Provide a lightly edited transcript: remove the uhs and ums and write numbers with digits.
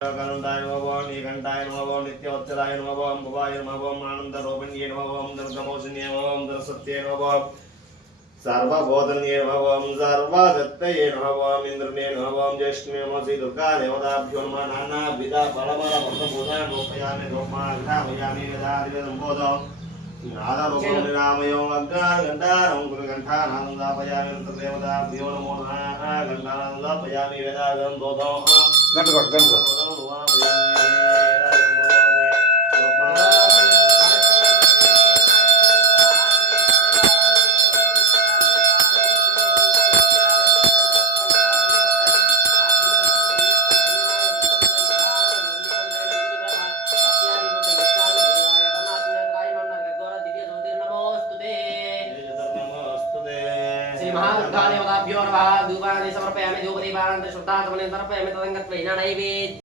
गणदाय नमः नीलकंठाय नमः नित्योत्तराय नमः भवाय नमः आनंदरूपिण्ये नमः दुर्गमोचन्ये नमः दुर्सत्ये नमः सर्वबोधन्ये नमः सर्वदत्तये नमः इंद्रने नमः ज्येष्ठने नमः श्री दुर्गा देवताभ्यो नमः नानाविध फलमूलान् रूपयामि धूमाघ्रामयामि वेदादिसम्बोधो नादरूपं निरामयो अग्निगन्धारं गुरुगन्धानानन्दापयामि देवताभ्यो नमो नमः गन्धानानन्दापयामि वेदागं दोधो गणगण महादेवताभ्यो नमः धूपानि समर्पयामि धूपदीपान् श्रद्धात्मने समर्पयामि तदङ्गत्वेन नैवेद्यम्